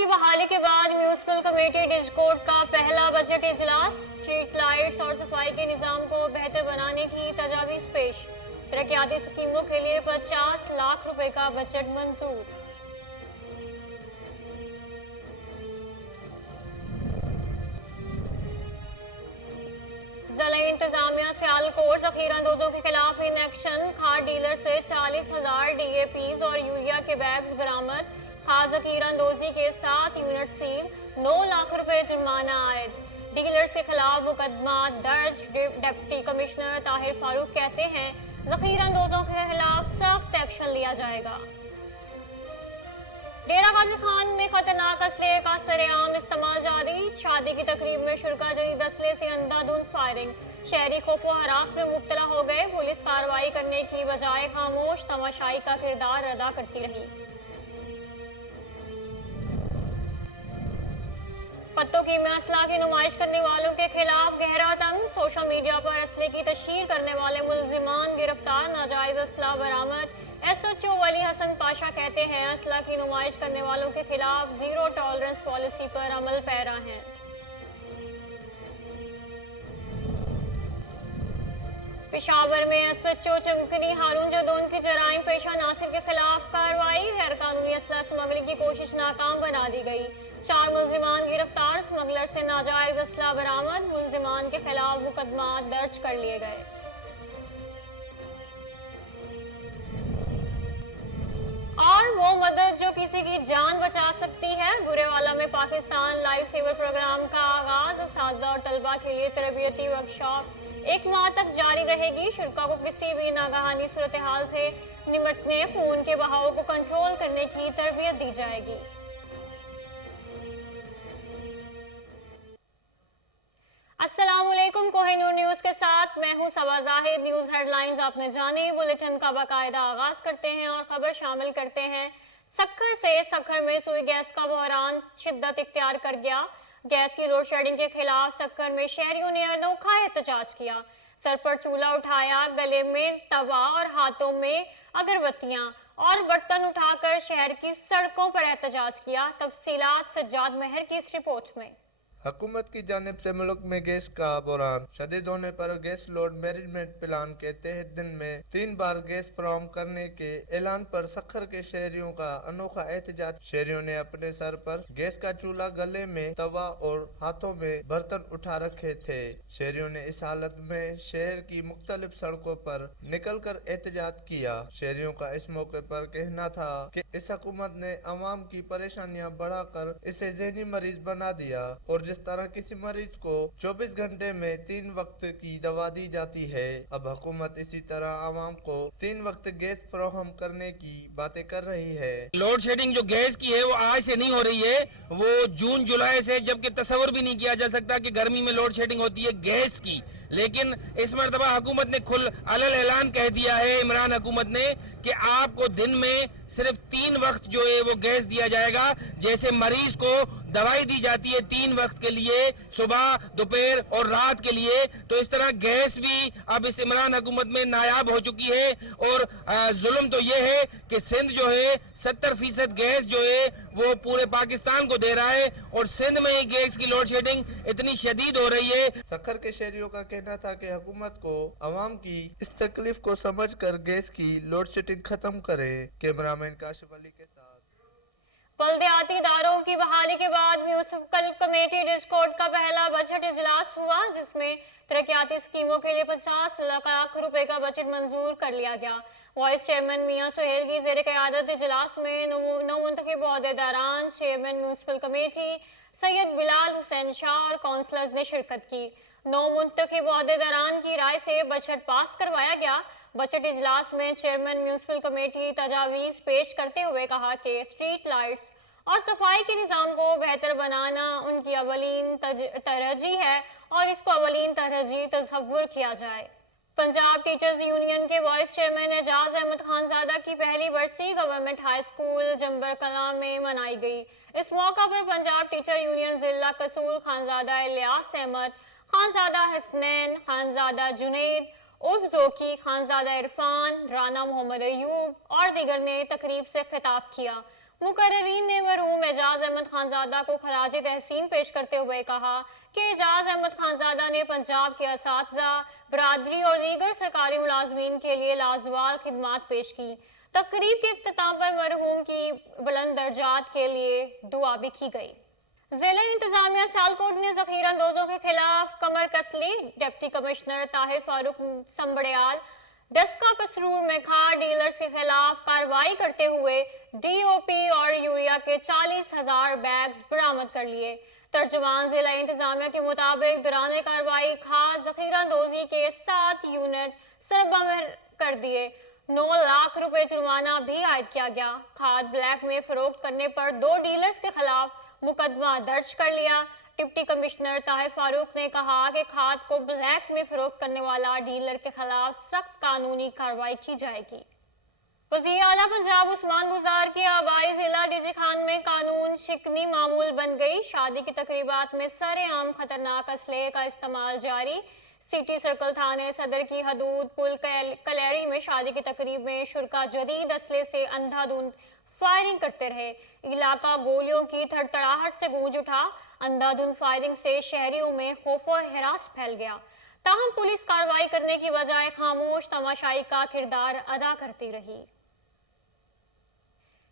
की बहाली के बाद म्यूनिसिपल कमेटी डिजकोड का पहला बजट इजलास, स्ट्रीट लाइट्स और सफाई के निजाम को बेहतर बनाने की तजावीज पेश, तरक्याती स्कीमों के लिए 50 लाख रुपए का बजट मंजूर। जिला इंतजामिया सियालकोट जखीरांदोजों के खिलाफ इन एक्शन, खाद डीलर से 40,000 DAPs और यूरिया के बैग्स बरामद, खाद जखीरांदोजी के 7 यूनिट सील, 9 लाख रुपए जुर्माना आयद। डीलर्स के खिलाफ मुकदमा दर्ज, डिप्टी कमिश्नर ताहिर फारूक कहते हैं जखीरांदोजों के खिलाफ सख्त एक्शन लिया जाएगा। डेरा गाजी खान में खतरनाक असले का सरेआम इस्तेमाल जारी, शादी की तकरीब में शुरका जदीद असले से अंधाधुंध फायरिंग, शहरी खौफो हरास में मुब्तला हो गए, पुलिस कार्रवाई करने की बजाय खामोश तमाशाई का किरदार अदा करती रही। पत्तों की में असला की नुमाइश करने वालों के खिलाफ गहरा तंज, सोशल मीडिया पर असले की तशहीर करने वाले मुल्जिमान गिरफ्तार, नाजायज असला बरामद। SHO वली हसन पाशा कहते हैं असला की नुमाइश करने वालों के खिलाफ जीरो टॉलरेंस पॉलिसी पर अमल पैरा है। पेशावर में SHO चमकनी हारून जदोन की जराइम पेशा नासिर के खिलाफ कार्रवाई, गैर कानूनी असला स्मगलिंग की कोशिश नाकाम बना दी गई, 4 मुल्जिमान गिरफ्तार, स्मगलर से नाजायज असला बरामद, मुल्जिमान के खिलाफ मुकदमा दर्ज कर लिए गए। और वो मदद जो किसी की जान बचा सकती है, गुरेवाला में पाकिस्तान लाइफ सेवर प्रोग्राम का आगाज, असातिज़ा और तलबा के लिए तरबियती वर्कशॉप 1 माह तक जारी रहेगी। शुरका को किसी भी नागहानी सूरत हाल से निपटने, खून के बहाव को कंट्रोल करने की तरबियत दी जाएगी। अस्सलामुअलैकुम, कोहिनूर न्यूज के साथ मैं हूं सबा जाहिद। न्यूज हेडलाइंस आपने जानी, बुलेटिन का बाकायदा आगाज करते हैं और खबर शामिल करते हैं। सक्खर से सक्खर में सुई गैस का बहरान शिद्दत इख्तियार कर गया। गैस की लोड शेडिंग के खिलाफ सक्खर में शहरियों ने अनोखा एहतजाज किया, सर पर चूल्हा उठाया, गले में तवा और हाथों में अगरबत्तियां और बर्तन उठाकर शहर की सड़कों पर एहतजाज किया। तफसीलात सज्जाद महर की इस रिपोर्ट में। हुकूमत की जानिब से मुल्क में गैस का बहरान शदीद होने पर गैस लोड मैनेजमेंट प्लान के तहत दिन में 3 बार गैस फराहम करने के ऐलान पर सक्खर के शहरियों का अनोखा एहतजाज। शहरियों ने अपने सर पर गैस का चूल्हा, गले में तवा और हाथों में बर्तन उठा रखे थे। शहरियों ने इस हालत में शहर की मुख्तलिफ सड़कों पर निकल कर एहतजाज किया। शहरियों का इस मौके पर कहना था कि इस हुकूमत ने अवाम की परेशानियां बढ़ाकर इसे ज़हनी मरीज बना दिया, और जिस तरह किसी मरीज को 24 घंटे में 3 वक्त की दवा दी जाती है, अब हुकूमत इसी तरह आवाम को 3 वक्त गैस फराहम करने की बातें कर रही है। लोड शेडिंग जो गैस की है वो आज से नहीं हो रही है, वो जून जुलाई से, जबकि तस्वर भी नहीं किया जा सकता कि गर्मी में लोड शेडिंग होती है गैस की। लेकिन इस मरतबा हुकूमत ने खुल अलल ऐलान कह दिया है, इमरान हुकूमत ने, कि आपको दिन में सिर्फ 3 वक्त जो है वो गैस दिया जाएगा। जैसे मरीज को दवाई दी जाती है 3 वक्त के लिए, सुबह, दोपहर और रात के लिए, तो इस तरह गैस भी अब इस इमरान हुकूमत में नायाब हो चुकी है। और जुल्म तो ये है कि सिंध जो है 70% गैस जो है वो पूरे पाकिस्तान को दे रहा है, और सिंध में ही गैस की लोड शेडिंग इतनी शदीद हो रही है। सक्खर के शहरियों का कहना था कि हुकूमत को अवाम की इस तकलीफ को समझकर गैस की लोड शेडिंग खत्म करे। कैमरामैन काशिफ अली के साथ। बल्दियाती इदारों की बहाली के बाद म्यूनिसिपल कमेटी डिस्कोड का पहला बजट इजलास हुआ, जिसमें तरक्याती स्कीमों के लिए 50 लाख रुपए का बजट मंजूर कर लिया गया। वाइस चेयरमैन मियां सुहेल की ज़ेर क़यादत इजलास में नौमुंतखब ओहदेदारान, chairman municipal committee Syed Bilal Hussain Shah और काउंसलर्स ने शिरकत की। नौमुंतखब ओहदेदारान की राय से बजट पास करवाया गया। बजट इजलास में चेयरमैन म्यूनिसिपल कमेटी तजावीज पेश करते हुए कहा कि स्ट्रीट लाइट्स और सफाई के निज़ाम को बेहतर बनाना उनकी अवलीन तरजीह है और इसको अवलीन तरजीह तस्वुर किया जाए। पंजाब टीचर्स यूनियन के वाइस चेयरमैन एजाज अहमद खानजादा की पहली बरसी गवर्नमेंट हाई स्कूल जंबर कलां में मनाई गई। इस मौका पर पंजाब टीचर यूनियन जिला कसूर खानजादा इलियास अहमद, खानजादा हसनैन, खानजादा जुनैद उर्फ जोकी, खानजादा इरफान, राना मोहम्मद अयूब और दीगर ने तकरीब से खिताब किया। मुकर्ररीन ने मरहूम एजाज अहमद खानजादा को खराज तहसीन पेश करते हुए कहा कि एजाज अहमद खानजादा ने पंजाब के असातिज़ा, बरादरी और दीगर सरकारी मुलाजमीन के लिए लाजवाल खिदमात पेश की। तकरीब के इख्तिताम पर मरहूम की बुलंद दर्जात के लिए दुआ भी की गई। जिला इंतजामिया सियालकोट ने ज़ख़ीरा अंदोज़ों के खिलाफ कमर कस ली। डिप्टी कमिश्नर ताहिर फारूक संबड़ियाल डस्का कसरूर में खाद डीलर्स के खिलाफ कार्रवाई करते हुए DOP और यूरिया के 40,000 बैग्स बरामद कर लिए। तर्जुमान जिला इंतजामिया के मुताबिक दौरान कार्रवाई खाद ज़ख़ीरा अंदोज़ी के 7 यूनिट सरबराह कर दिए। 9 लाख रुपए जुर्माना भी आयद किया गया। खाद ब्लैक में फरोख्त करने पर 2 डीलर्स के खिलाफ मुकदमा दर्ज कर लिया। डिप्टी कमिश्नर ताहिर फारूक ने कहा कि खाद को ब्लैक में फरोख्त करने वाला डीलर के खिलाफ सख्त कानूनी कार्रवाई की जाएगी। वज़ीर आला पंजाब उस्मान गुजार की आबाई जिला डीजी खान में कानून शिकनी मामूल बन गई। शादी की तकरीबात में सरेआम खतरनाक असलहे का इस्तेमाल जारी। सिटी सर्कल थाने सदर की हदूद पुल कलेरी में शादी की तकरीब में शुरका जदीद असले से अंधाधुंध फायरिंग करते रहे। इलाका गोलियों की थड़थड़ाहट से गूंज उठा। अंधाधुंध फायरिंग से शहरियों में खौफ और हिरास फैल गया। ताहम पुलिस कार्रवाई करने की बजाय खामोश तमाशाई का किरदार अदा करती रही।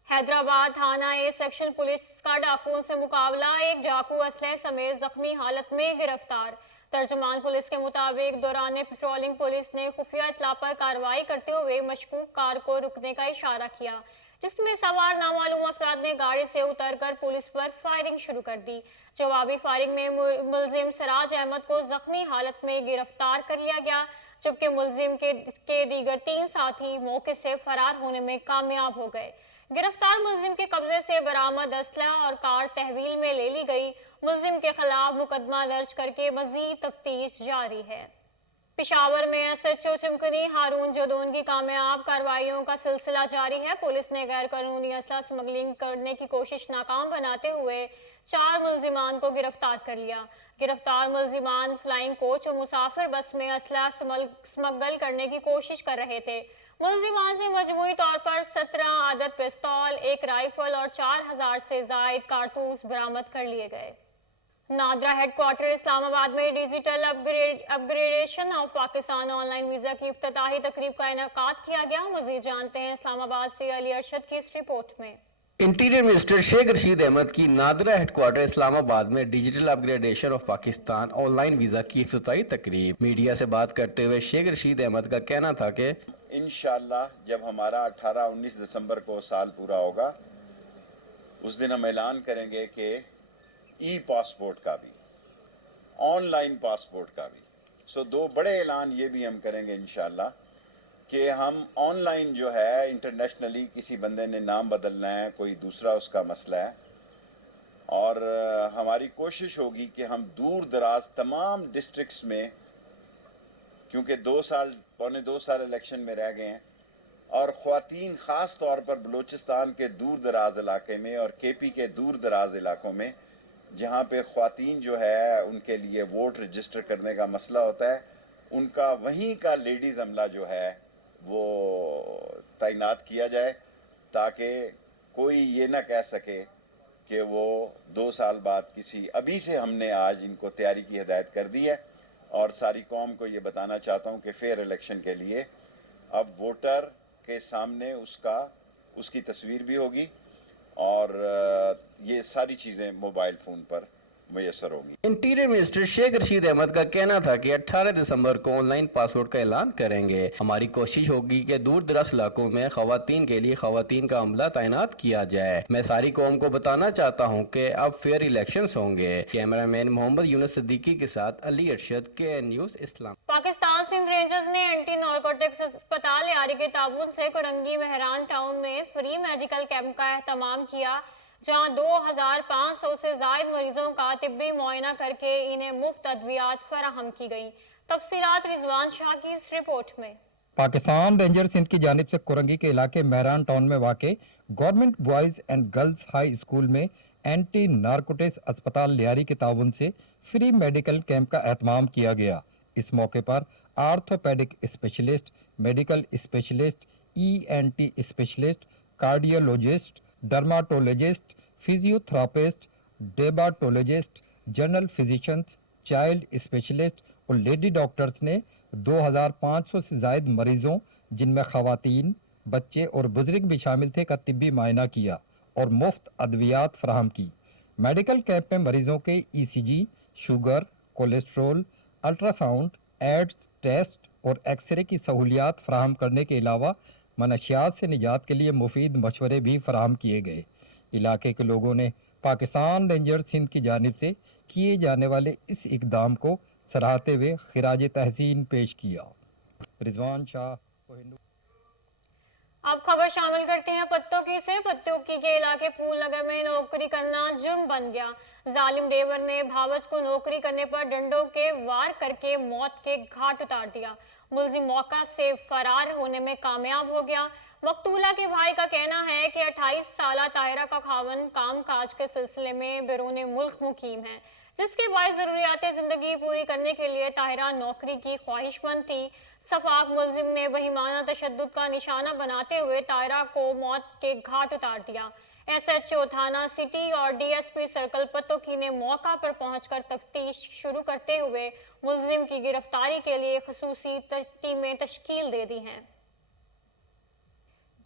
हैदराबाद थाना ए सेक्शन पुलिस का डाकुओं से मुकाबला। एक डाकू असलहे समेत जख्मी हालत में गिरफ्तार। तर्जुमान पुलिस के मुताबिक दौरान पेट्रोलिंग पुलिस ने खुफिया इत्तला पर कार्रवाई करते हुए मशकूक कार को रुकने का इशारा किया, जिसमें सवार नामालूम अफराद ने गाड़ी से उतरकर पुलिस पर फायरिंग शुरू कर दी। जवाबी फायरिंग में मुलजिम सिराज अहमद को जख्मी हालत में गिरफ्तार कर लिया गया, जबकि मुलजिम के दीगर 3 साथी मौके से फरार होने में कामयाब हो गए। गिरफ्तार मुलजिम के कब्जे से बरामद असलहा और कार तहवील में ले ली गई। मुलजिम के खिलाफ मुकदमा दर्ज करके मजीद तफ्तीश जारी है। पेशावर में SHO चिमकनी हारून जदोन की कामयाब कार्रवाइयों का सिलसिला जारी है। पुलिस ने गैर कानूनी असला स्मगलिंग करने की कोशिश नाकाम बनाते हुए 4 मुलजिमान को गिरफ्तार कर लिया। गिरफ्तार मुलजिमान फ्लाइंग कोच और मुसाफिर बस में असला स्मगल करने की कोशिश कर रहे थे। मुलजिमान से मजमूई तौर पर 17 आदद पिस्तौल, 1 राइफल और 4000 से जायद कारतूस बरामद कर लिए गए। नादरा हेडक्वार्टर इस्लामाबाद में digital upgradation of Pakistan online visa की इफ्तिताही तकरीब का इनेकाद किया गया। मजीद जानते हैं इस्लामाबाद से अली अरशद की इस रिपोर्ट में। इंटीरियर मिनिस्टर शेख रशीद अहमद की नादरा हेडक्वार्टर इस्लामाबाद में digital upgradation of Pakistan online visa की इफ्तिताही तकरीब। मीडिया से बात करते हुए शेख रशीद अहमद का कहना था कि इंशाअल्लाह जब हमारा 18-19 दिसंबर को साल पूरा होगा, उस दिन हम ऐलान करेंगे कि ई पासपोर्ट का भी, ऑनलाइन पासपोर्ट का भी। सो 2 बड़े ऐलान ये भी हम करेंगे इंशाअल्लाह कि हम ऑनलाइन जो है इंटरनेशनली किसी बंदे ने नाम बदलना है, कोई दूसरा उसका मसला है, और हमारी कोशिश होगी कि हम दूर दराज तमाम डिस्ट्रिक्ट्स में, क्योंकि 2 साल पौने 2 साल इलेक्शन में रह गए हैं, और ख़वातीन ख़ास तौर पर बलूचिस्तान के दूर दराज इलाके में और KP के दूर दराज इलाकों में जहाँ पे ख़वातीन जो है उनके लिए वोट रजिस्टर करने का मसला होता है, उनका वहीं का लेडीज़ अमला जो है वो तैनात किया जाए, ताकि कोई ये ना कह सके कि वो 2 साल बाद किसी, अभी से हमने आज इनको तैयारी की हिदायत कर दी है। और सारी कौम को ये बताना चाहता हूँ कि फेयर इलेक्शन के लिए अब वोटर के सामने उसकी तस्वीर भी होगी और ये सारी चीज़ें मोबाइल फ़ोन पर मुयसर होगी। इंटीरियर मिनिस्टर शेख रशीद अहमद का कहना था कि 18 दिसंबर को ऑनलाइन पासपोर्ट का ऐलान करेंगे। हमारी कोशिश होगी कि दूर दराज इलाकों में खवातीन के लिए खवातीन का अमला तैनात किया जाए। मैं सारी कौम को बताना चाहता हूँ कि अब फेयर इलेक्शंस होंगे। कैमरामैन मोहम्मद यूनुस सिद्दीकी के साथ अली अरशद, KN न्यूज़ इस्लाम। पाकिस्तान सिंध रेंजर्स ने एंटी नारकोटिक्स अस्पताल यारी के ताबून से कोरंगी मेहरान टाउन में फ्री मेडिकल कैंप का एहतमाम किया, जहां 2500 से जायद मरीजों का तिब्बी मुआयना करके इन्हें मुफ्त अद्वियात फराहम की गई। तफसीलात रिजवान शाह की इस रिपोर्ट में। पाकिस्तान रेंजर सिंध की जानिब से कोरंगी के इलाके मेहरान टाउन में वाक़े government boys and girls high school में एंटी नारकोटिक्स अस्पताल लियारी के ताउन से फ्री मेडिकल कैंप का एहतमाम किया गया। इस मौके पर orthopaedic specialist, medical specialist, ENT specialist, cardiologist, dermatologist, physiotherapist, diabetologist, general physicians, child specialist और लेडी डॉक्टर्स ने 2500 से जायद मरीजों जिनमें खवातीन, बच्चे और बुजुर्ग भी शामिल थे का तिब्बी मायना किया और मुफ्त अद्वियात फराहम की। मेडिकल कैंप में मरीजों के ECG, sugar, cholesterol, ultrasound, AIDS test और एक्सरे की सहूलियात फराहम करने के अलावा मनशियात से निजात के लिए मुफीद मशवरे भी फराहम किए गए। इलाके के लोगों ने पाकिस्तान रेंजर्स सिंध की जानिब से किए जाने वाले इस इकदाम को सराहते हुए खिराज तहसीन पेश किया। रिजवान शाह, कोहिनूर। अब खबर शामिल करते हैं पत्तों की से। पत्तों की के इलाके फूल नगर में नौकरी करना जुर्म बन गया। जालिम देवर ने भावच को नौकरी करने पर डंडों के वार करके मौत के घाट उतार दिया। मुलजिम मौका से फरार होने में कामयाब हो गया। मकतूला के भाई का कहना है कि 28 साला ताहिरा का खावन काम काज के सिलसिले में बैरून मुल्क मुकीम है, जिसके बायस ज़रूरियात ज़िंदगी पूरी करने के लिए ताहिरा नौकरी की ख्वाहिशमंद थी। सफाक मुलजिम ने बहिमाना तशद्दुद का निशाना बनाते हुए ताहिरा को मौत के घाट उतार दिया। SHO थाना सिटी और DSP सर्कल पत्तोकी ने मौका पर पहुंचकर तफ्तीश शुरू करते हुए मुलजिम की गिरफ्तारी के लिए खसूसी टीमें तश्कील दे दी हैं।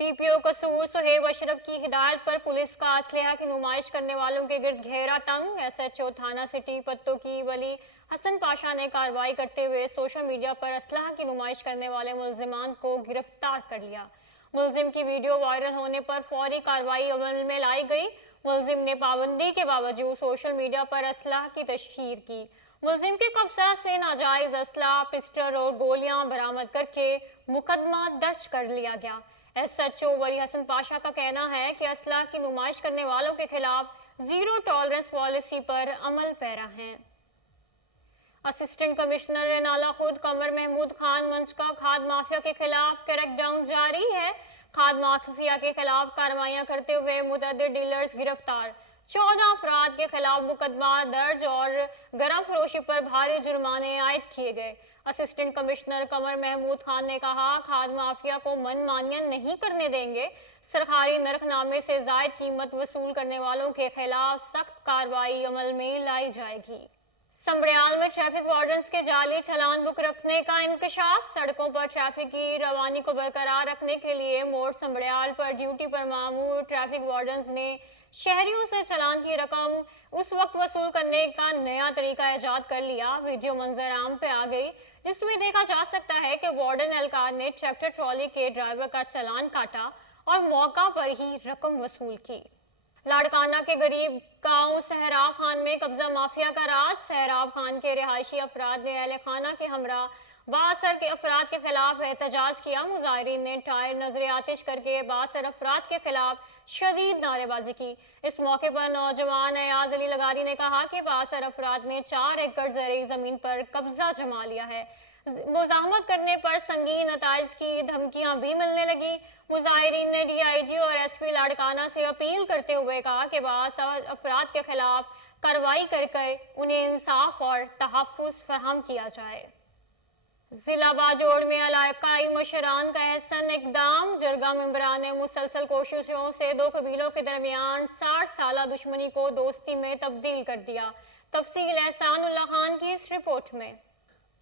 DPO कसूर सुहेब अशरफ की हिदायत पर पुलिस का असलहा की नुमाइश करने वालों के गिर्द घेरा तंग। SHO थाना सिटी पत्तोकी वली हसन पाशा ने कार्रवाई करते हुए सोशल मीडिया पर असलहा की नुमाइश करने वाले मुलजिमान को गिरफ्तार कर लिया। मुलजिम की वीडियो वायरल होने पर फौरी कार्रवाई अमल में लाई गई। मुलजिम ने पाबंदी के बावजूद सोशल मीडिया पर असलहा की तशहीर की। मुलजिम के कब्जा से नाजायज असला, पिस्टल और गोलियां बरामद करके मुकदमा दर्ज कर लिया गया। SHO वली हसन पाशा का कहना है कि असला की नुमाइश करने वालों के खिलाफ जीरो टॉलरेंस पॉलिसी पर अमल पैरा है। असिस्टेंट कमिश्नर रेनाला खुद कमर महमूद खान मंच का खाद माफिया के खिलाफ क्रैकडाउन जारी है। खाद माफिया के खिलाफ कार्रवाइयां करते हुए मुतअद्दिद डीलर्स गिरफ्तार। 14 अफराद के खिलाफ मुकदमा दर्ज और गरम फरोशी पर भारी जुर्माने आयद किए गए। असिस्टेंट कमिश्नर कमर महमूद खान ने कहा, खाद माफिया को मनमानियां नहीं करने देंगे। सरकारी नरखनामे से जायद कीमत वसूल करने वालों के खिलाफ सख्त कार्रवाई अमल में लाई जाएगी। संबड़ियाल में ट्रैफिक वार्डन्स के जाली चालान बुक रखने का इंकशाफ। सड़कों पर ट्रैफिक की रवानी को बरकरार रखने के लिए मोड़ संबड़ियाल पर ड्यूटी पर मामूर ट्रैफिक वार्डन्स ने शहरियों से चालान की रकम उस वक्त वसूल करने का नया तरीका ईजाद कर लिया। वीडियो मंजर आम पे आ गई, जिसमें देखा जा सकता है कि वार्डन एहलकार ने ट्रैक्टर ट्रॉली के ड्राइवर का चालान काटा और मौका पर ही रकम वसूल की। लाड़काना के गरीब गांव सहराब खान में कब्जा माफिया का राज। सहराब खान के रिहायशी अफराद ने अहले खाना के हमरा बासर के अफराद के खिलाफ एहतजाज किया। मुजाहिरीन ने टायर नजर आतिश करके बासर अफराद के खिलाफ शदीद नारेबाजी की। इस मौके पर नौजवान अयाज अली लगारी ने कहा कि बासर अफराद ने 4 एकड़ ज़रई जमीन पर कब्जा जमा लिया है। मुजाहमत करने पर संगीन नताइज की धमकियां भी मिलने लगी। मुजाहिरीन ने DIG और SP लाड़काना से अपील करते हुए कहा कि बासर अफराद के खिलाफ कार्रवाई कर उन्हें इंसाफ और तहफ़्फ़ुज़ फराहम किया जाए। जिला बाजोड़ में इलाकाई मशरान का एहसन इकदाम। जरगा मेंबरान ने मुसलसल कोशिशों से 2 कबीलों के दरमियान 60 साला दुश्मनी को दोस्ती में तब्दील कर दिया। तफसील एहसानुल्लाह खान की इस रिपोर्ट में।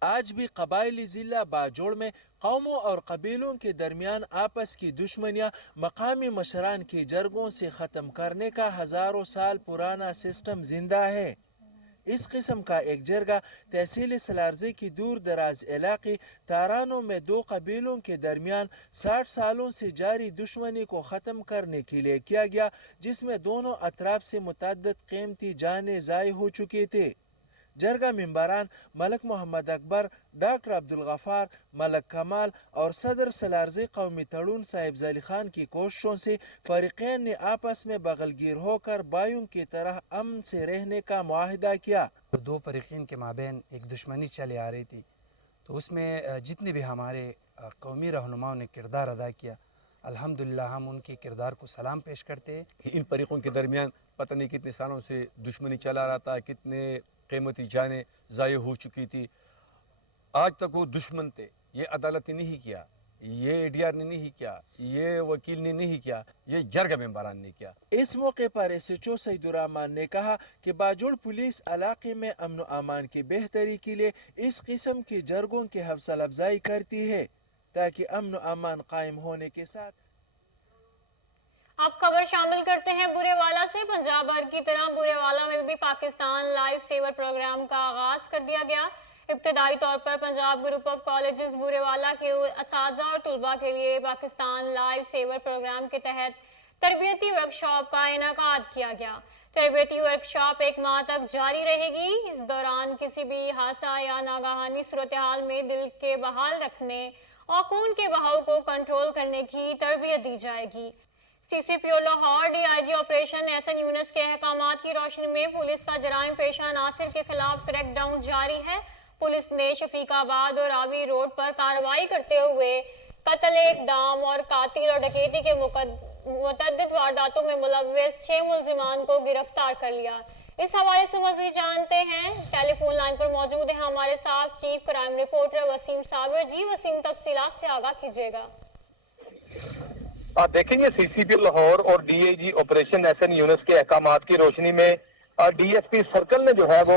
आज भी कबायली जिला बाजोड़ में कौमों और कबीलों के दरमियान आपस की दुश्मनियां मकामी मशरान की जरगों से ख़त्म करने का हज़ारों साल पुराना सिस्टम जिंदा है। इस किस्म का एक जरगा तहसील सलारज़ी की दूर दराज इलाके तारानों में 2 कबीलों के दरमियान 60 सालों से जारी दुश्मनी को ख़त्म करने के लिए किया गया, जिसमें दोनों अतराफ से मुतअद्दिद कीमती जानें ज़ाय हो चुके थे। जरगा मेंबरान मलक मोहम्मद अकबर, डॉक्टर अब्दुल गफ्फार, मलक कमाल और सदर सलारज़ी कौमी तड़ून साहिब ज़ली खान की कोशिशों से फरीक़ैन ने आपस में बगलगीर होकर बायों की तरह अमन से रहने का मुआहिदा किया। 2 फरीक़ैन के माबैन एक दुश्मनी चली आ रही थी, तो उसमें जितने भी हमारे कौमी रहनुमाओं ने किरदार अदा किया, अल्हम्दुलिल्लाह हम उनके किरदार को सलाम पेश करते हैं। इन फरीक़ों के दरमियान पता नहीं कितने सालों से दुश्मनी चला रहा था, कितने कीमती जानें ज़ाय हो चुकी थी। आज तक वो दुश्मन थे, ये अदालत ने नहीं किया, ये एडीआर ने नहीं किया, ये वकील ने नहीं किया, ये जरगा मेंबरान ने किया। इस मौके पर SHO सईदुर्रहमान ने कहा कि बाजोड़ पुलिस इलाके में अमन व अमान की बेहतरी के लिए इस किस्म की जरगों की हौसला अफजाई करती है ताकि अमन व अमान कायम होने के साथ। अब खबर शामिल करते हैं बुरेवाला से। पंजाब भर की तरह बुरेवाला में भी पाकिस्तान लाइव सेवर प्रोग्राम का आगाज कर दिया गया। इब्तदाई तौर पर Punjab group of colleges Burewala के असातिज़ा और तुलबा के लिए पाकिस्तान लाइव सेवर प्रोग्राम के तहत तरबियती वर्कशॉप का इनेकाद किया गया। तरबियती वर्कशॉप 1 माह तक जारी रहेगी। इस दौरान किसी भी हादसा या नागाहानी सूरत हाल में दिल के बहाल रखने और खून के बहाव को कंट्रोल करने की तरबियत दी जाएगी। CCPO Lahore DIG operation Ahsan Younis के अहकामात की रोशनी में पुलिस का जराइम पेशा नासिर के खिलाफ क्रैकडाउन जारी है। पुलिस ने शफीकाबाद और रावी रोड पर कार्रवाई करते हुए कत्ल, इक़दाम और कातिल और डकैती के मुतअद्दिद वारदातों में मुलव्विस 6 मुल्जिमान को गिरफ्तार कर लिया। इस हवाले से मज़ीद जानते हैं। टेलीफोन लाइन पर मौजूद है हमारे साथ chief crime reporter Waseem Sabir. जी वसीम, तफसीलात से आगाह कीजिएगा। देखेंगे CCPO लाहौर और DIG ऑपरेशन एहसन यूनुस के अहकामात की रोशनी में DSP सर्कल ने जो है वो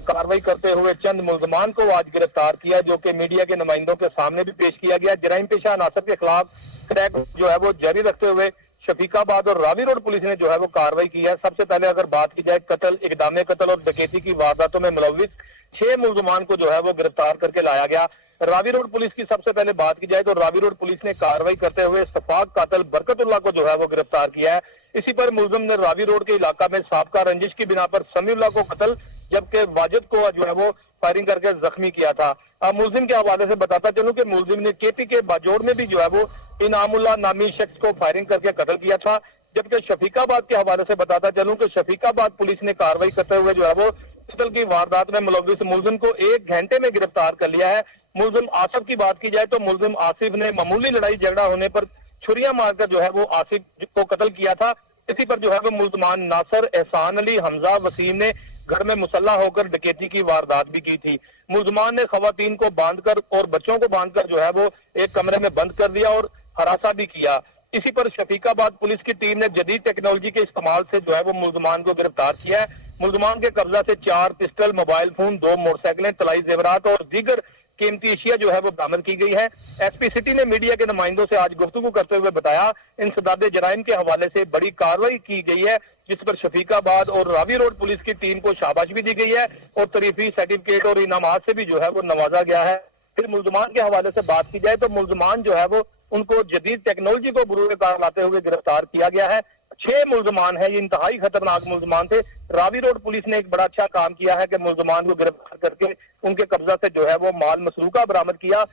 कार्रवाई करते हुए चंद मुल्जमान को आज गिरफ्तार किया, जो कि मीडिया के नुमाइंदों के सामने भी पेश किया गया। जराइम पेशा अनासर के खिलाफ क्रैक जो है वो जारी रखते हुए शफीकाबाद और रावी रोड पुलिस ने जो है वो कार्रवाई की है। सबसे पहले अगर बात की जाए कत्ल, इक़दाम कत्ल और डकैती की वारदातों में मुलव्विस 6 मुल्जमान को जो है वो गिरफ्तार करके लाया गया। रावी रोड पुलिस की सबसे पहले बात की जाए तो रावी रोड पुलिस ने कार्रवाई करते हुए सफाक कातिल बरकतुल्लाह को जो है वो गिरफ्तार किया है। इसी पर मुलजिम ने रावी रोड के इलाका में साबका रंजिश की बिना पर समीउल्लाह को कत्ल, जबकि वाजिद को जो है वो फायरिंग करके जख्मी किया था। मुलजिम के हवाले से बताता चलूं कि मुलजिम ने KP के बाजोड़ में भी जो है वो इनामुल्लाह नामी शख्स को फायरिंग करके कत्ल किया था। जबकि शफीकाबाद के हवाले से बताता चलूं कि शफीकाबाद पुलिस ने कार्रवाई करते हुए जो है वो कत्ल की वारदात में मुलव्विस मुलजिम को 1 घंटे में गिरफ्तार कर लिया है। मुलजिम आसिफ की बात की जाए तो मुलजिम आसिफ ने मामूली लड़ाई झगड़ा होने पर छुरियां मारकर जो है वो आसिफ को कत्ल किया था। इसी पर जो है वो मुल्जमान नासर, एहसान अली, हमजा, वसीम ने घर में मुसल्ला होकर डकैती की वारदात भी की थी। मुल्जमान ने खवातीन को बांधकर और बच्चों को बांधकर जो है वो एक कमरे में बंद कर दिया और हरासा भी किया। इसी पर शफीकाबाद पुलिस की टीम ने जदीद टेक्नोलॉजी के इस्तेमाल से जो है वो मुल्जमान को गिरफ्तार किया है। मुल्जमान के कब्जा से 4 पिस्टल, मोबाइल फोन, 2 मोटरसाइकिलें, तलाई जेवरात और दीगर कीमती अशिया जो है वो बरामद की गई है। SP सिटी ने मीडिया के नुमाइंदों से आज गुफ्तगू करते हुए बताया इंसदाद जराइम के हवाले से बड़ी कार्रवाई की गई है, जिस पर शफीकाबाद और रावी रोड पुलिस की टीम को शाबाश भी दी गई है और तरीफी सर्टिफिकेट और इनामात से भी जो है वो नवाजा गया है। फिर मुल्जमान के हवाले से बात की जाए तो मुल्जमान जो है वो उनको जदीद टेक्नोलॉजी को बुरूए कार लाते हुए गिरफ्तार किया गया है। 6 मुल्जमान है, ये इंतहाई खतरनाक मुल्जमान थे। रावी रोड पुलिस ने एक बड़ा अच्छा काम किया है कि मुल्जमान को गिरफ्तार करके उनके कब्जा से जो है वो माल मसरूका बरामद किया।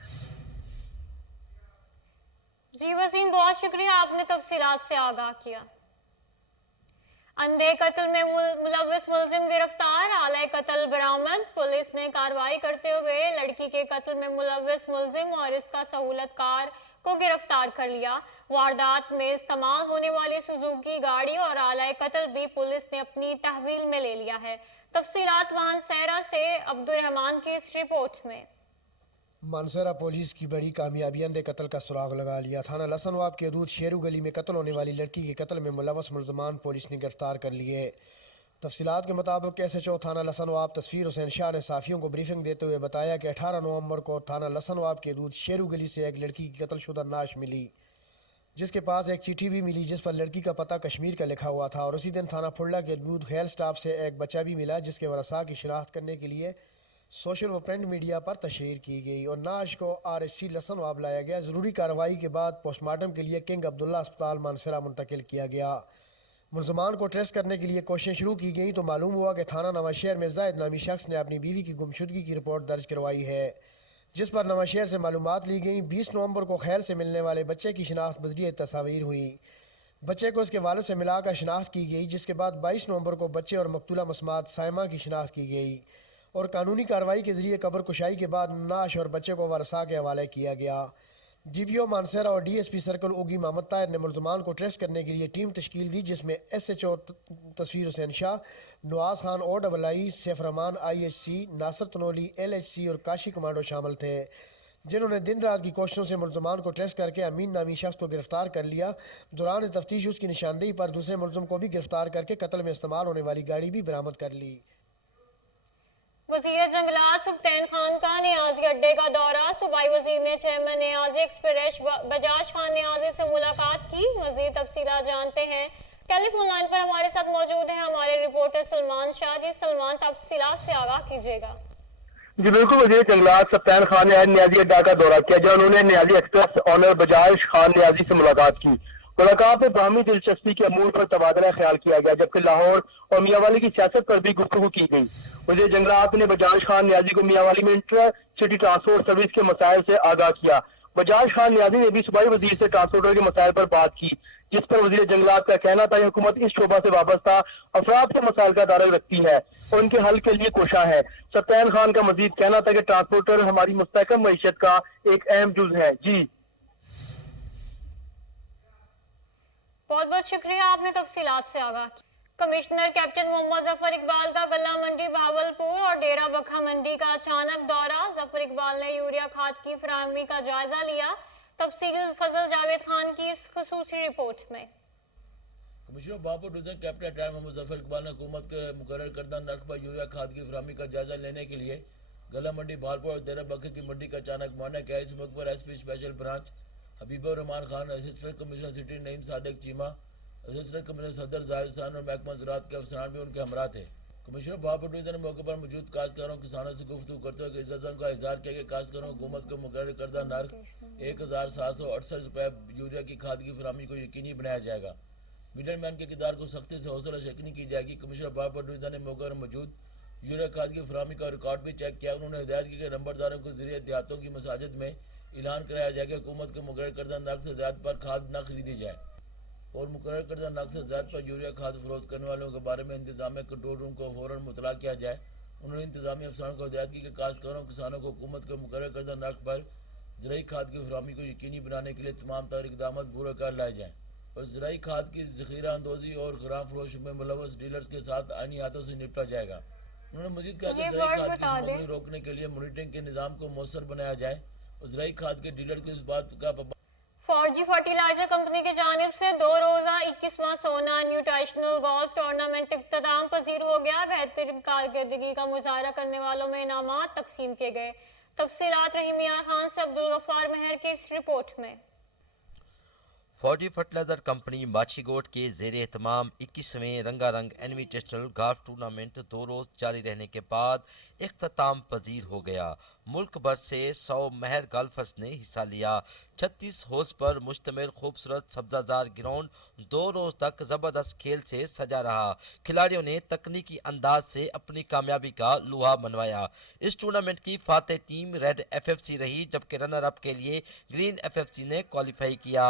जी वसीम, बहुत शुक्रिया, आपने तफसीलात से आगाह किया। अंधे कत्ल में मुलव्विस मुलजिम गिरफ्तार, आले कत्ल बरामद। पुलिस ने कार्रवाई करते हुए लड़की के कत्ल में मुलव्विस मुलजिम और इसका सहूलतकार को गिरफ्तार कर लिया। वारदात में इस्तेमाल होने वाली सुजुकी गाड़ी और आले कत्ल भी पुलिस ने अपनी तहवील में ले लिया है। तफसीलात मानसेरा से अब्दुल रहमान की इस रिपोर्ट में। मानसरा पुलिस की बड़ी कामयाबी अंधे कत्ल का सुराग लगा लिया। थाना लसनवाब के हदूद शेरू गली में कत्ल होने वाली लड़की के कत्ल में मुलव्वस मुल्ज़मान पुलिस ने गिरफ्तार कर लिए। तफसीलात के मुताबिक SHO थाना लसनवाब तस्वीर हुसैन शाह ने साफ़ियों को ब्रीफिंग देते हुए बताया कि 18 नवंबर को थाना लसनवाब के हदूद शेरू गली से एक लड़की की कत्लशुदा नाश मिली, जिसके पास एक चिट्ठी भी मिली जिस पर लड़की का पता कश्मीर का लिखा हुआ था। और उसी दिन थाना फुल्ला के हदूद हेल स्टाफ से एक बच्चा भी मिला, जिसके वरसा की शिनाख्त करने के लिए सोशल व प्रिंट मीडिया पर तशहीर की गई और नाश को RHC लसनवाब लाया गया। ज़रूरी कार्रवाई के बाद पोस्टमार्टम के लिए किंग अब्दुल्ला अस्पताल मानसरा मुंतकिल किया गया। मुल्ज़मान को ट्रेस करने के लिए कोशिशें शुरू की गई तो मालूम हुआ कि थाना नवाशहर में ज़ायद नामी शख्स ने अपनी बीवी की गुमशुदगी की रिपोर्ट दर्ज करवाई है, जिस पर नवाशहर से मालूमात ली गई। 20 नवंबर को खैल से मिलने वाले बच्चे की शिनाख्त बज़रिए तस्वीर हुई। बच्चे को उसके वालिद से मिलाकर शिनाख्त की गई, जिसके बाद 22 नवंबर को बच्चे और मकतूला मस्मात साइमा की शिनाख्त की गई और कानूनी कार्रवाई के जरिए कब्र कुशाई के बाद नाश और बच्चे को वरसा के हवाले किया गया। DPO मानसरा और DSP सर्कल ओगी मोहम्मद ताहिर ने मुल्ज़मान को ट्रेस करने के लिए टीम तश्कील दी, जिसमें SHO तस्वीर Hussain Shah, Nawaz Khan OII, Saif Rahman IHC, Nasir Tanoli LHC और काशी कमांडो शामिल थे। जिन्होंने दिन रात की कोशिशों से मुलजमान को ट्रेस करके अमीन नामी शख्स को गिरफ्तार कर लिया। दौरान तफ्तीश उसकी निशानदेही पर दूसरे मुलजम को भी गिरफ्तार करके कत्ल में इस्तेमाल होने वाली गाड़ी भी बरामद कर ली। वज़ीर जंगलात सुल्तान खान का नियाजी अड्डे का दौरा। सूबाई वज़ीर ने चेयरमैन नियाजी एक्सप्रेस बजाज खान नियाजी से मुलाकात की। मज़ीद तफसीलात जानते हैं। टेलीफोन लाइन पर हमारे साथ मौजूद हैं हमारे रिपोर्टर सलमान शाह। जी सलमान, तफसीलात से आगाह कीजिएगा। जी बिल्कुल, वज़ीर जंगलात सप्तान खान ने नियाजी अड्डा का दौरा किया जहाँ उन्होंने नियाजी एक्सप्रेस ऑनर बजाज खान नियाजी से मुलाकात की। मुलाकात में बाहमी दिलचस्पी के अमूल पर तबादला ख्याल किया गया, जबकि लाहौर और मियांवाली की सियासत पर भी गुफ्तगू की गई। वज़ीर जंगलात ने बजाज खान नियाजी को मियांवाली में इंटर सिटी ट्रांसपोर्ट सर्विस के मसाइल से आगाह किया। बजाज खान नियाजी ने भी सूबाई वज़ीर से ट्रांसपोर्टर के मसाइल पर बात की, जिस पर वज़ीर जंगलात का कहना था कि हुकूमत इस शोबा से वाबस्ता अफराद के मसाइल का दायरा रखती है और उनके हल के लिए कोशा है। सप्तान खान का मजीद कहना था कि ट्रांसपोर्टर हमारी मुस्तहकम मईशत का एक अहम जुज है। जी बहुत बहुत शुक्रिया, आपने तफसीलात से आगाह की। कमिश्नर कैप्टन मोहम्मद जफर इकबाल का गला मंडी बहावलपुर और डेरा बखा मंडी का अचानक दौरा। जफर इकबाल ने यूरिया खाद की फराहमी का जायजा लिया। तफसील फजल जावेद खान की इस खुसूसी रिपोर्ट में। Commissioner Bahawalpur division captain retired Mohammad Zafar Iqbal ने हुकूमत के मुकर्रर करदा नर्ख पर यूरिया खाद की फराहमी का जायजा लेने के लिए गला मंडी बहावलपुर और डेरा बखा की मंडी का अचानक माना किया। इस मौके पर SP special branch Habibur Rahman Khan, assistant commissioner city Naeem Sadiq Cheema, assistant commissioner सदर जाहिद हुसैन और महकमा ज़राअत के अफसरान भी उनके हमरा थे। कमिश्नर बहावलपुर डिवीजन ने मौके पर मौजूद काश्तकारों किसानों से गुफ्तगू करते हुए इज़्ज़त का इजहार किया कि काश्तकारों हुकूमत को मुकर्रर करदा नर्ख 1768 रुपये यूरिया की खाद की फराहमी को यकीनी बनाया जाएगा। मिडल मैन के किरदार को सख्ती से हौसला शिकनी की जाएगी। कमिश्नर बहावलपुर डिवीजन ने मौके पर मौजूद यूरिया खाद की फराहमी का रिकॉर्ड भी चेक किया। उन्होंने हिदायत की कि नंबरदारों को ज़रिए देहातों की मसाजिद में ऐलान कराया जाए कि हुकूमत के मुकर्रर करदा नर्ख से ज़्यादा पर खाद न खरीदी जाए और मुकर्रर करदा नर्ख से ज़्यादा पर यूरिया खाद फरोख्त करने वालों के बारे में इंतजामिया कंट्रोल रूम को फौरन मुतला किया जाए। उन्होंने इंतजामिया अफसरान को हिदायत की कि काश्तकारों किसानों को हुकूमत के मुकर्रर करदा नर्ख पर ज़राई खाद की फराहमी को यकीनी बनाने के लिए तमाम तर इक़दाम पूरा कर लाए जाएँ और ज़राई खाद की ज़ख़ीरा अंदोज़ी और खराब फरोश में मुलव्वस डीलर्स के साथ आईनी हाथों से निपटा जाएगा। उन्होंने मज़ीद कहा कि ज़राई खाद की स्मगलिंग रोकने के लिए मॉनिटरिंग के निज़ाम को मौसर बनाया जाए और ज़राई खाद के डीलर को इस बात का फौजी फर्टिलाइजर कंपनी की जानिब से 2 रोज़ा 21वां सोना न्यूट्रिशनल गोल्फ टूर्नामेंट इख्तिताम पजीर हो गया। बेहतरीन कारकर्दगी का मुजाहरा करने वालों में इनामात तकसीम किए गए। तफसीलात रहीम यार खान से अब्दुल गफ्फार मेहर की इस रिपोर्ट में। फौजी फर्टिलाइजर कंपनी माछीगोट के ज़ेर एहतमाम 21वें रंगारंग इन्विटेशनल गोल्फ टूर्नामेंट 2 रोज़ जारी रहने के बाद इख्तिताम पजीर हो गया। मुल्क भर से 100 महर गोल्फर्स ने हिस्सा लिया। 36 होल्स पर मुश्तमिल खूबसूरत सब्जाजार ग्राउंड 2 रोज तक जबरदस्त खेल से सजा रहा। खिलाड़ियों ने तकनीकी अंदाज से अपनी कामयाबी का लुहा मनवाया। इस टूर्नामेंट की फातेह टीम रेड एफएफसी रही, जबकि रनर अप के लिए ग्रीन एफएफसी ने क्वालिफाई किया।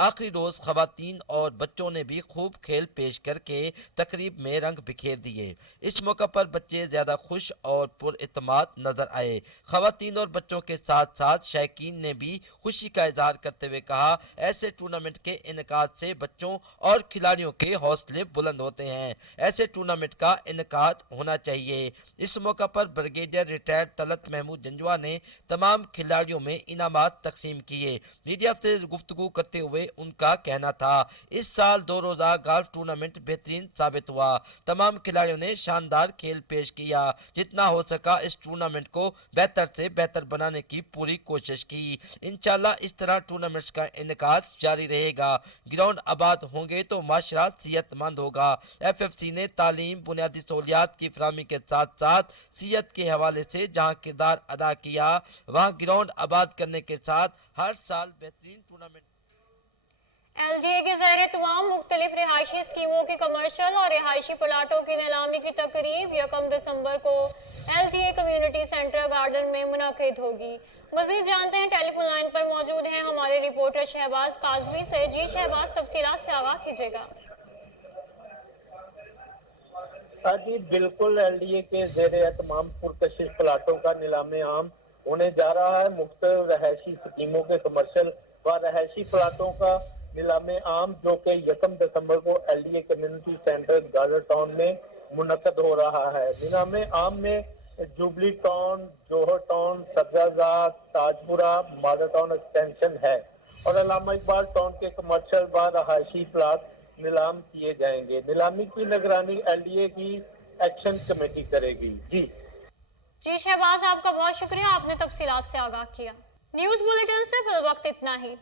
आखिरी रोज खवातीन और बच्चों ने भी खूब खेल पेश करके तकरीब में रंग बिखेर दिए। इस मौका पर बच्चे ज्यादा खुश और पुरइतमाद नजर आए। खवातीन और बच्चों के साथ साथ शायकीन ने भी खुशी का इजहार करते हुए कहा, ऐसे टूर्नामेंट के इनकाद से बच्चों और खिलाड़ियों के हौसले बुलंद होते हैं। ऐसे टूर्नामेंट का इनकाद होना चाहिए। इस मौका पर ब्रिगेडियर रिटायर्ड तलत महमूद जंजवा ने तमाम खिलाड़ियों में इनामात तकसीम किए। मीडिया से गुफ्तगू करते हुए उनका कहना था, इस साल 2 रोजा गोल्फ टूर्नामेंट बेहतरीन साबित हुआ। तमाम खिलाड़ियों ने शानदार खेल पेश किया। जितना हो सका इस टूर्नामेंट को बेहतर से बेहतर बनाने की पूरी कोशिश की। इंशाल्लाह इस तरह टूर्नामेंट्स का इनकाद जारी रहेगा। ग्राउंड आबाद होंगे तो माशरा सेहतमंद होगा। एफएफसी ने तालीम, बुनियादी सहूलियात की फराहमी के साथ साथ सेहत के हवाले से जहां किरदार अदा किया, वहां ग्राउंड आबाद करने के साथ हर साल बेहतरीन टूर्नामेंट। एलडीए के ज़रिए तमाम मुख्तलिफ रिहायशी स्कीमों की कमर्शल और रिहायशी प्लाटों की नीलामी की तकरीब 1 दिसंबर को एलडीए कम्युनिटी सेंटर गार्डन में मुनक्किद होगी। मज़ीद जानते हैं, टेलीफोन लाइन पर मौजूद हैं हमारे रिपोर्टर शहबाज काजमी से। जी शहबाज, तफसीलात से आगाह कीजिएगा। जी बिल्कुल, एलडीए के ज़ेरे तमाम पुरकशिश प्लाटों का नीलाम आम होने जा रहा है। मुख्तलिफ रहायशी स्कीमों के कमर्शल व रहायशी प्लाटों का नीलाम आम जो कि 1 दिसंबर को LDA community centre garden town में मुनक्किद हो रहा है। नीलाम आम में जुबली टाउन, जोहर टाउन, सब्जाजाद, ताजपुरा, मादा टाउन एक्सटेंशन है और अल्लामा इकबाल टाउन के कमर्शियल बार रहायशी प्लाट नीलाम किए जाएंगे। नीलामी की निगरानी LDA की एक्शन कमेटी करेगी। जी शहबाज, आपका बहुत शुक्रिया, आपने तफसीलात से आगाह किया। न्यूज़ बुलेटिन से फिल वक्त इतना ही।